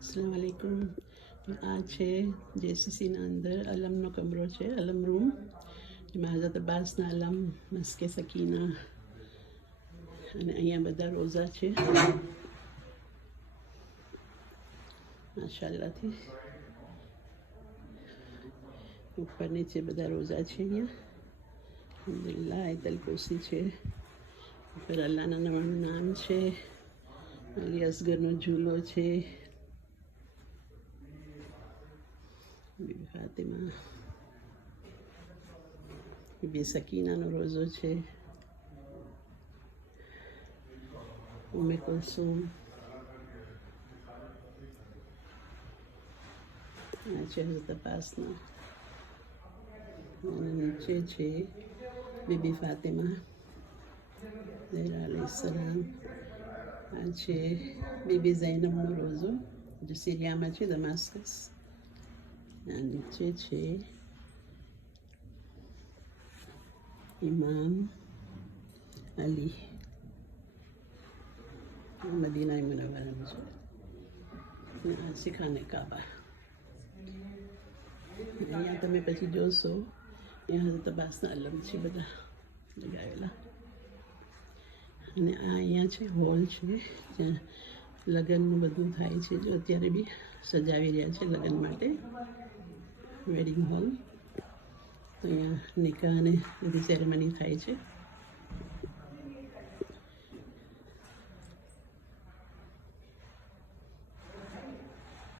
अस्सलाम वालेकुम। આ છે જેસીસીના અંદર અલમનો કમરો છે, અલમ રૂમ, જેમાં હઝરત અબ્બાસના અલમ, મસ્કે સકીના અને અહીંયા બધા રોઝા છે માશાઅલ્લાહથી. ઉપર નીચે બધા રોઝા છે અહીંયા અલ્હમ્દુલિલ્લાહ. આયતલ કુરસી છે, ઉપર અલ્લાહના 99 નામ છે, અલી અસગરનો ઝૂલો છે, બીબી ફાતિમા, બીબી સકીનાનો રોઝો છે, ઉમ્મે કુલસુમ, આ છે હઝરત અબ્બાસના, અને નીચે છે બીબી ફાતિમા ઝહરા અલૈહિસ્સલામ. આ છે બીબી ઝૈનબનો રોઝો, જે સિરિયામાં છે, દમાસ્કસ. આ નીચે છે ઇમામ અલી, મદીના મુનવ્વરામાં છે. આ શિખાને કાબા. અહીંયા તમે પછી જોશો, અહીંયા હઝરત અબ્બાસના અલમ છે બધા લગાવેલા. અને આ અહીંયા છે હોલ છે, જ્યાં લગ્નનું બધું થાય છે. જો અત્યારે બી સજાવી રહ્યા છે લગ્ન માટે, વેડિંગ હોલ. તો અહીંયા નિકાહ અને બધી સેરેમની થાય છે.